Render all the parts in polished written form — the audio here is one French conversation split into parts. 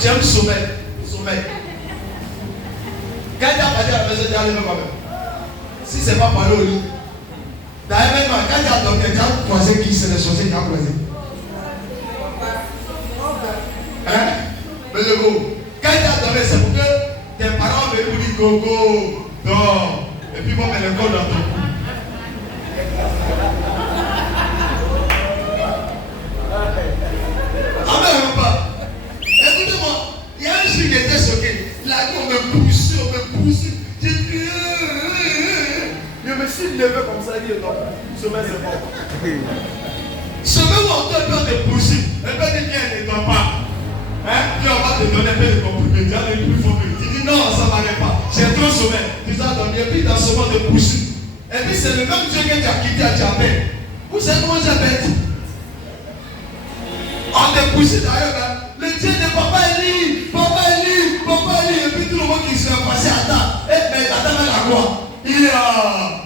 J'aime sommeil. Sommeil. Quand tu as parlé à la maison, tu as levé moi-même. Si ce n'est pas parler au lit. D'ailleurs, même quand tu as dormi, tu as croisé qui c'est les sorciers qui ont croisé. Hein? Mais le mot. Quand tu as dormi, c'est pour que tes parents me disent Gogo, dors. Et puis moi, je me le colle dans ton cou. Amen, papa. Écoutez-moi, il y a un jour qui était choqué. La nuit, on me poussait. Je me suis levé comme ça, dit non, sommeil c'est bon. Sommeil où on te donne des pousser, et bien dit viens, ne dors pas. Hein? Puis on va te donner un peu de comprimés, tu as le plus fort. Tu dis non, ça ne m'arrête pas. J'ai trop sommeil. Tu dois dormir, et puis dans ce moment de pousser. Et puis c'est le même Dieu que tu as quitté à Djabé. Vous savez comment j'appelle? On te poussé d'ailleurs, le Dieu de Papa Eli, et puis tout le monde qui se fait passer à table. Et mais attends, mais la gloire. Il y a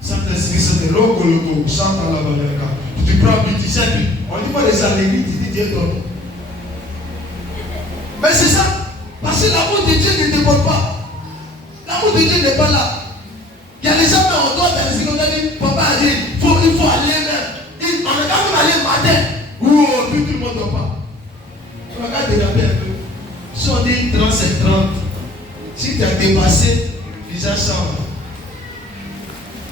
Saint-Esprit, c'est de l'eau, chante dans la valeur. Tu prends un petit sac, on dit pas les aléries, tu dis Dieu donne. Mais c'est ça, parce que l'amour de Dieu ne dépend pas. L'amour de Dieu n'est pas là. Il y a des gens qui ont droit dans les écoles, papa a dit, il faut aller même. On est quand même allé matin. Ouh, puis tout le monde ne dort pas. Tu regardes déraper un peu. Si on dit 30, c'est 30. Si tu as dépassé, visage change.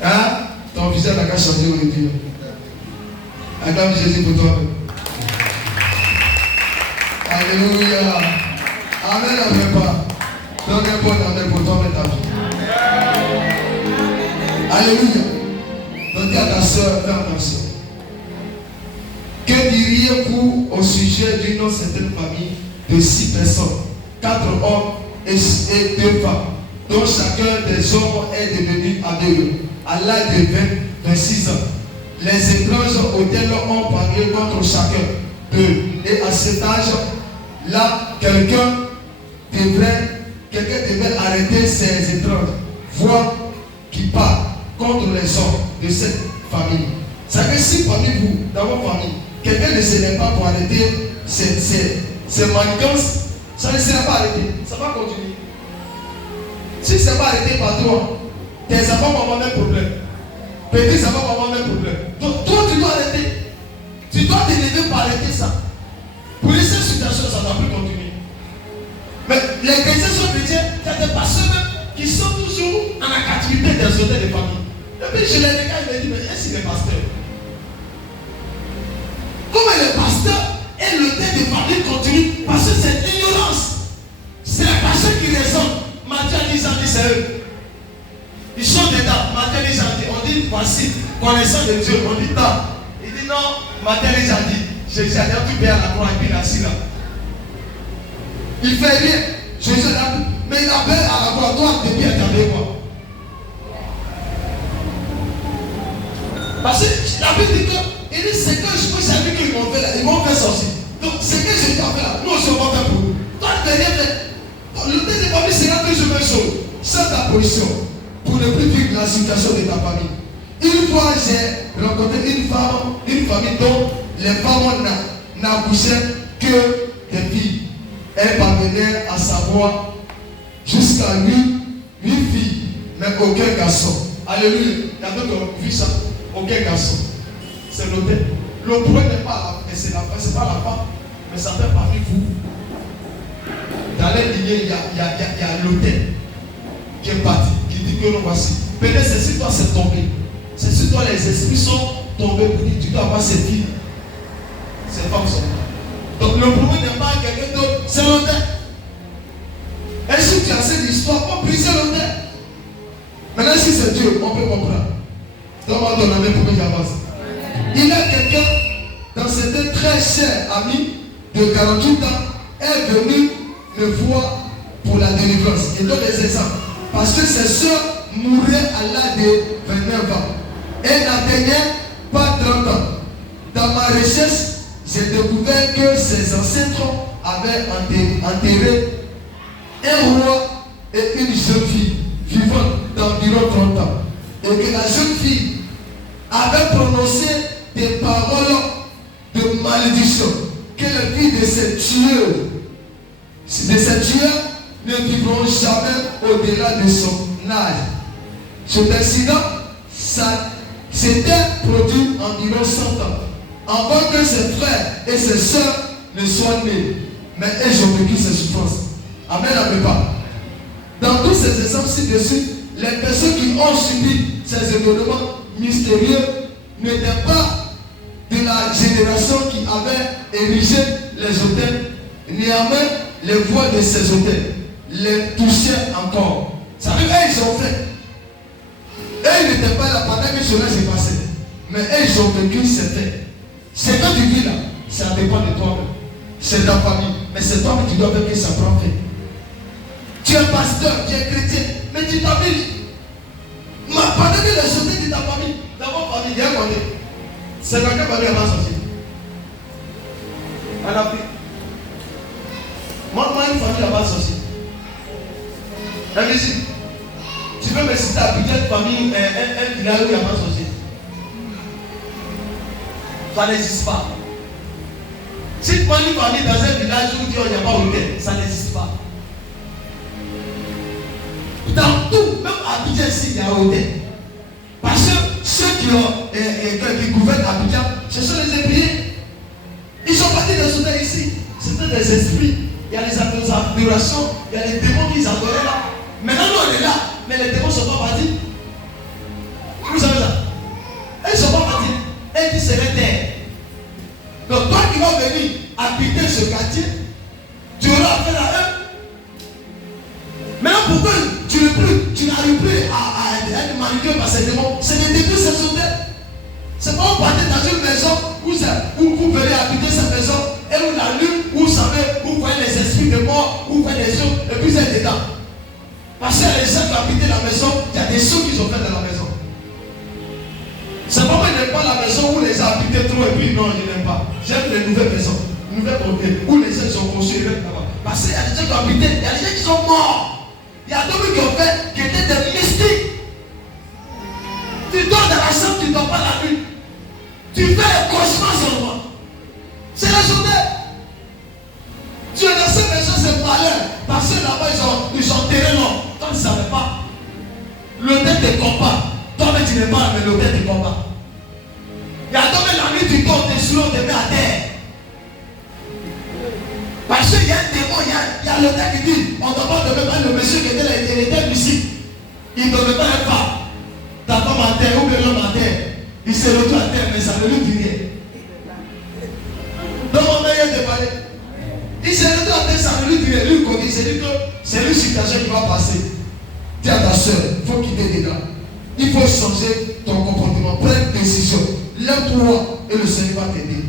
Hein? Ton visage n'a qu'à changer aujourd'hui. Acclame Jésus pour toi. Alléluia. Amen, amen pas. Donne un bon amen pour toi, mais ta vie. Alléluia. Donc dis à ta soeur, fais attention. Que diriez-vous au sujet d'une certaine famille de 6 personnes, 4 hommes et 2 femmes, dont chacun des hommes est devenu aveugle à l'âge de 26 ans. Les étranges auxquels ont parlé contre chacun d'eux. Et à cet âge-là, quelqu'un devait arrêter ces étranges, voix qui parlent contre les hommes de cette famille. C'est que si parmi vous, dans votre famille, quelqu'un ne se lève pas pour arrêter ces manigances, ça ne sera pas arrêté, ça va continuer. Si ce n'est pas arrêté par toi, tes enfants vont avoir un problème. Petits enfants vont avoir un problème. Donc toi, tu dois arrêter. Tu dois te lever pour arrêter ça. Pour laisser cette situation, ça ne va plus continuer. Mais les chrétiens sont chrétiens, il y a des pasteurs même qui sont toujours en la captivité des hôtels de famille. Et puis je les regarde et je me dis, mais est-ce que les pasteurs? Comment les pasteurs et l'hôtel de famille continuent? Parce que c'est l'ignorance. C'est les pasteurs qui raisonnent. Matthieu a dit, c'est eux. Ils sont dedans. Matthieu a dit, on dit, voici, connaissant de Dieu. On dit, non. Il dit, non, Matthieu a dit, Jésus a dit, tu payes à la croix et puis il a assis là. Il fait rien. Jésus a dit, mais il a payé à la croix, toi, depuis attendez moi. Parce que la Bible dit que, il dit, c'est que je peux savoir qu'ils m'ont fait là, ils m'ont fait sortir. Donc, c'est que je dois faire là, nous aussi on va faire pour nous. Toi, tu n'as rien fait. Le temps de famille sera toujours une chose, sans ta position, pour ne plus vivre la situation de ta famille. Une fois, j'ai rencontré une famille dont les parents n'accouchaient que des filles. Elles parvenaient à savoir jusqu'à 8 filles, mais aucun garçon. Alléluia. Il y a d'autres vu ça. Aucun garçon. C'est l'hôtel. Le problème n'est pas là, mais c'est la femme, c'est pas la femme, mais ça fait parmi vous. Dans les lignées, il y a l'hôtel qui est parti, qui dit que nous voici. Peut-être c'est si toi c'est tombé. C'est si toi les esprits sont tombés pour dire tu dois avoir cette fille. Ces femmes sont là. Donc le problème n'est pas quelqu'un d'autre, c'est l'hôtel. Et si tu as cette histoire, on prie c'est l'hôtel. Maintenant si c'est Dieu, on peut comprendre. Donc on va donner pour que j'avance. Il y a quelqu'un dans cet très cher ami de 48 ans est venu le voir pour la délivrance. Je donne des exemples. Parce que ses soeurs mouraient à l'âge de 29 ans. Elle n'atteignait pas 30 ans. Dans ma recherche, j'ai découvert que ses ancêtres avaient enterré un roi et une jeune fille vivant d'environ 30 ans. Et que la jeune fille avait prononcé des paroles de malédiction. Que la fille de cette tueuse tueurs ne vivront jamais au-delà de son âge. Cet incident, ça s'était produit environ 100 ans, avant que ses frères et ses sœurs ne soient nés. Mais ils ont vécu ces souffrances. Amen, amen pas. Dans tous ces exemples ci-dessus, les personnes qui ont subi ces événements mystérieux n'étaient pas de la génération qui avait érigé les autels. Néanmoins, les voix de ces autels les touchaient encore. Ça veut dire qu'ils ont fait. Eux, ils n'étaient pas là pendant que cela s'est passé. Mais eux, ils ont vécu ces faits. C'est que tu vis là, ça dépend de toi-même. C'est ta famille. Mais c'est toi qui dois faire que ça prend fait. Tu es pasteur, tu es chrétien, mais tu t'habilles. Pendant que les choses de ta famille, dans votre famille, il y a un côté. C'est dans quelle famille elle va sortir? En Afrique. Moi, une famille là-bas sortir. Imbécile. Tu peux me citer à une famille, un village où il n'y a pas sorcier. Ça n'existe pas. Si tu prends une famille dans un village où il n'y a pas d'hôtel, ça n'existe pas. Dans tout, même à Abidjan ici, il y a un hôtel. Parce que ceux qui gouvernent Abidjan, ce sont les ébriers. Ils sont partis des hôtels ici. C'était des esprits. Il y a les adorations, il y a les démons qui adoraient là. Maintenant, nous on est là, mais les démons ne sont pas partis. Vous savez ça? Ils ne sont pas partis. Ils disent c'est les terres. Donc toi qui vas venir habiter ce quartier, tu auras affaire à eux. Maintenant pourquoi tu n'arrives plus à être manipuler par ces démons? C'est des démons, c'est sur terre. C'est pas vous partez dans une maison où vous venez habiter cette maison et où la lune, où vous savez, vous voyez les esprits de mort, vous voyez des choses et puis vous êtes dedans. Parce que les gens qui habitent la maison, il y a des choses qu'ils ont fait dans la maison. C'est pas moi qui n'aime pas la maison où les gens habitaient trop et puis non, je n'aime pas. J'aime les nouvelles maisons, les nouvelles propriétés, où les gens sont construits là-bas. Parce qu'il y a des gens qui habitaient, il y a des gens qui sont morts. Il y a d'autres qui ont fait, qui étaient des mystiques. Tu dors dans la chambre, tu ne dors pas la nuit. Tu fais un cauchemar sur moi. C'est la journée. Tu es dans cette maison, c'est malheur. Parce que là-bas, ils ont enterré l'homme. Toi, tu ne savais pas. L'hôtel te combat. Toi-même, tu n'es pas là, mais l'hôtel te combat. Il y a d'autres, la nuit, tu dors, tu es sous l'eau, tu te mets à terre. Parce qu'il y a un démon, il y a l'hôtel qui dit, on ne doit pas donner pas le monsieur qui était là, il était ici. Il ne donnait pas un pas. Ta femme à terre, ou bien l'homme à terre. Il se retrouve à terre, mais ça ne lui dit rien. Donc mon meilleur de parler. Il se retrouve à terre, ça ne lui dit rien. Lui, il s'est dit que c'est une situation qui va passer. Dis à ta soeur, il faut quitter dedans. Il faut changer ton comportement. Prends une décision. Lève-toi et le Seigneur va t'aider.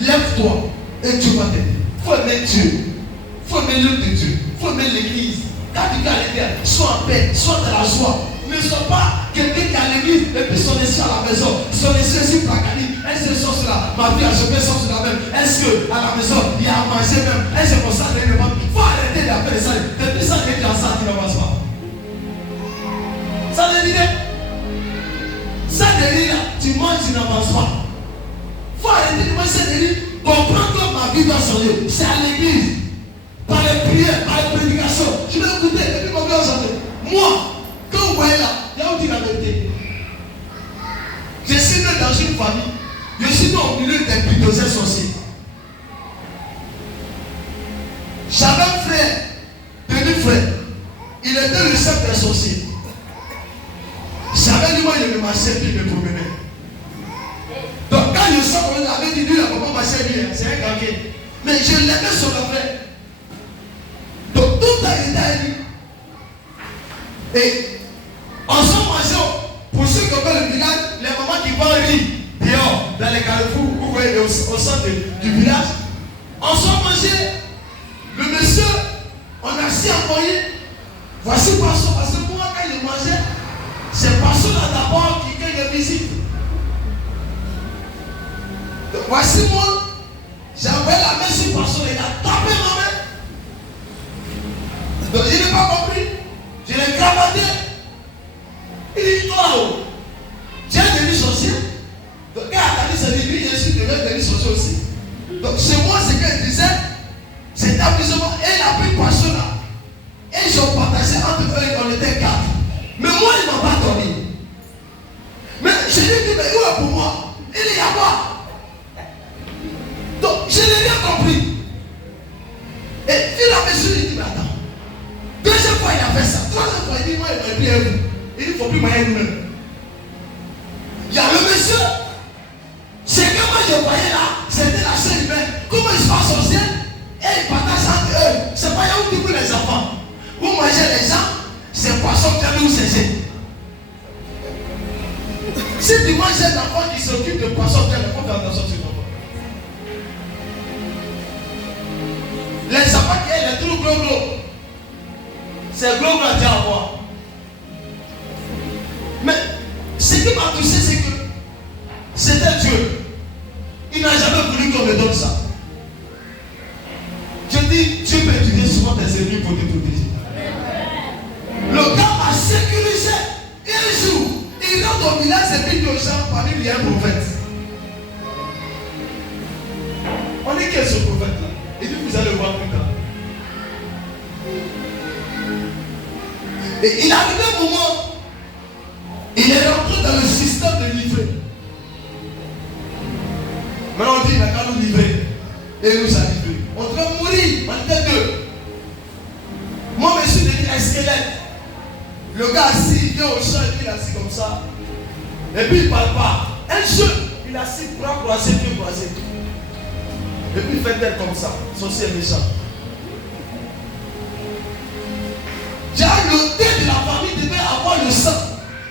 Lève-toi et Dieu va t'aider. Il faut aimer Dieu. Il faut aimer l'œuvre de Dieu. Il faut aimer l'église. Quand tu vas à l'église, sois en paix, sois dans la joie. Ne sois pas quelqu'un qui est à l'église et puis son esprit à la maison. Son esprit est placardé. Est-ce que ce sont cela? Ma vie a chopé son sur la même. Est-ce qu'à la maison, il y a à manger même? Est-ce que pour ça, il ne va pas? Il faut arrêter d'appeler ça. Depuis ça, il y a ça qui ne passe pas. Ça veut dire, ça veut dire, tu manges, tu n'avances pas. Il faut arrêter de manger ça. Comprends que ma vie doit changer. C'est à l'église. Par les prières, par les prédications. Je vais écouter et puis mon cœur chanter. Moi, quand vous voyez là, il y a où dit la vérité. Je suis né dans une famille. Je suis né au milieu des bulldozer sorciers. J'avais un frère, demi-frère. Il était le chef des sorciers. J'avais lui, moi, il me marchait et il me promenait. Donc quand je sens qu'on avait dit, lui, la maman marchait bien, c'est un ganguet. Mais je l'aimais sur le frère. Donc tout a été à lui. Et en se mangeant, pour ceux qui ont fait le village, les mamans qui vont rire dehors, dans les carrefours, vous voyez, au centre du village, en se mangeant, le monsieur, on a si envoyé, voici Passion, parce que moi, quand il mangeait, c'est Passion là d'abord qui gagne des visites. Donc voici moi, j'ai envoyé la main sur Passion, il a tapé ma main. Donc je n'ai pas compris, je l'ai cravaté. Il dit, oh, tu es devenu sorcier. Donc, quand Athalie s'est dit, lui, je suis devenu sorcier aussi. Donc, chez moi, ce qu'elle disait, c'était amusement. Et il a pris Passion là. Et il a fait ça, il dit, mais attends. Deuxième fois, il a fait ça. Troisième fois, il dit, moi, il m'a bien vu. Il dit, il ne faut plus moyen nous-mêmes. Il y a le monsieur. C'est que moi, je voyais là, c'était la chaîne humaine. Comment ils sont sorciers et ils partagent entre eux. C'est pas là où tu les enfants. Vous mangez les gens, c'est poisson que vous cessez. Si tu manges un enfant qui s'occupe de poisson, il faut faire attention sur ton enfant. Les enfants qui est les trous gros, c'est gros à dire à voir. Mais ce qui m'a touché, c'est que c'était Dieu. Il n'a jamais voulu qu'on me donne ça. Je dis, Dieu peut utiliser souvent tes ennemis pour te protéger. Le gars m'a sécurisé. Un jour, il rentre au village et dit aux gens, parmi lui, il y a un prophète. On est quel ce prophète-là? Il dit, vous allez voir plus tard. Et il est arrivé un moment, il est rentré dans le système de livrer. Maintenant on dit, il n'a qu'à nous livrer. Et il nous a livré. On devait mourir, on était deux. Moi, je suis devenu un squelette. Le gars assis, il vient au champ et puis il est assis comme ça. Et puis il ne parle pas. Un seul, il est assis, bras croisés, pieds croisés. Et puis il fait tel comme ça. Sorcier méchant. J'ai le thé de la famille devait avoir le sang.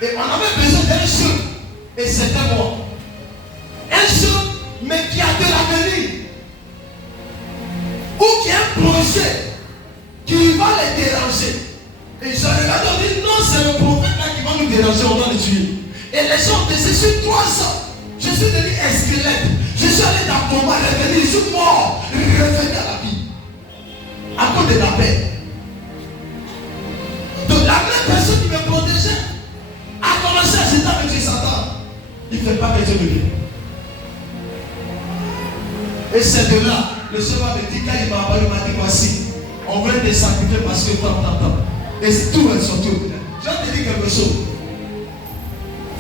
Et on avait besoin d'un seul. Et c'était moi. Un seul, mais qui a de l'avenir. Ou qui a un projet qui va les déranger. Et je regarde et dit non, c'est le prophète là qui va nous déranger, on va le tuer. Et les gens disaient, je suis 300. Je suis devenu un squelette. Je suis allé dans le combat, revenu, je suis mort. Revenu à la vie. À cause de la paix. Donc la même personne qui me protégeait a commencé à jeter avec Satan. Il ne fait pas que Dieu me bien. Et c'est de là, le Seigneur me dit, quand il m'a envoyé, il m'a dit, voici, on veut te sacrifier parce que tant. Et tout est sorti au final. Je vais te dire quelque chose.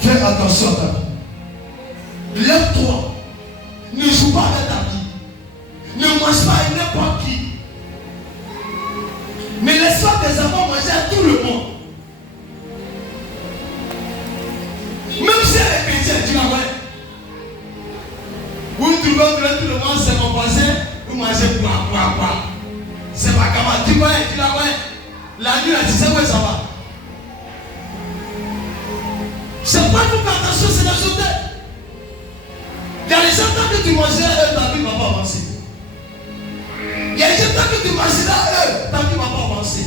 Fais attention à ta vie. Lève-toi. Ne joue pas avec ta vie. Ne mange pas avec n'importe qui. Mais laisse-toi tes enfants manger à tout le monde. Même si elle est chrétienne, tu la vois. Vous trouvez tout le monde, c'est mon voisin, vous mangez quoi. C'est ma camarade, tu vois, tu la vois. La nuit, tu sais où ça va. C'est pas pour faire attention, c'est la journée. Il y a les gens que tu mangeais, eux, ta vie ne va pas avancer. Il y a les gens que tu mangeais là, eux, ta vie ne va pas avancer.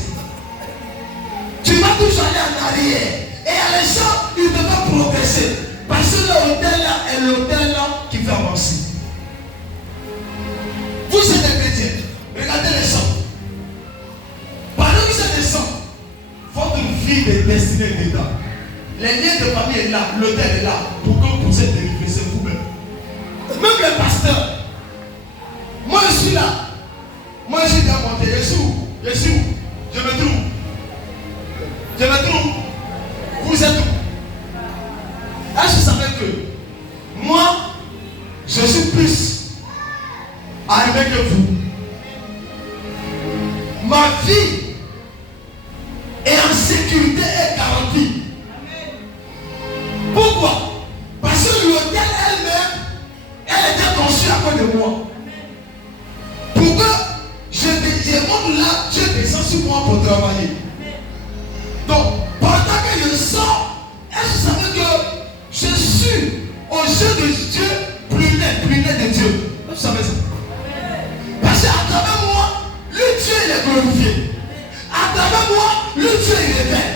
Tu vas toujours aller en arrière. Et il y a les gens, ils devaient progresser. Parce que l'hôtel là est l'hôtel là qui fait avancer. Vous êtes des chrétiens. Regardez les gens. Pendant que vous êtes des gens, votre vie est destinée dedans. Les liens de famille est là, l'hôtel est là. Pour que vous puissiez délivrer, c'est vous-même. Même le pasteur. Moi je suis là. Moi je suis dans mon thé. Je suis où? Je me trouve. Vous êtes où? Est-ce que vous savez que moi, je suis plus à aimer que vous? Ma vie est en sécurité et garantie. Pourquoi? Parce que l'hôtel elle-même, elle était construite à cause de moi. Pour que je monte là, Dieu descend sur moi pour travailler. Donc, pendant que je sors, est-ce que vous savez que je suis aux yeux de Dieu plus net de Dieu? Vous savez ça? Parce qu'à travers moi, le Dieu il est glorifié. À travers moi, le Dieu il est fait.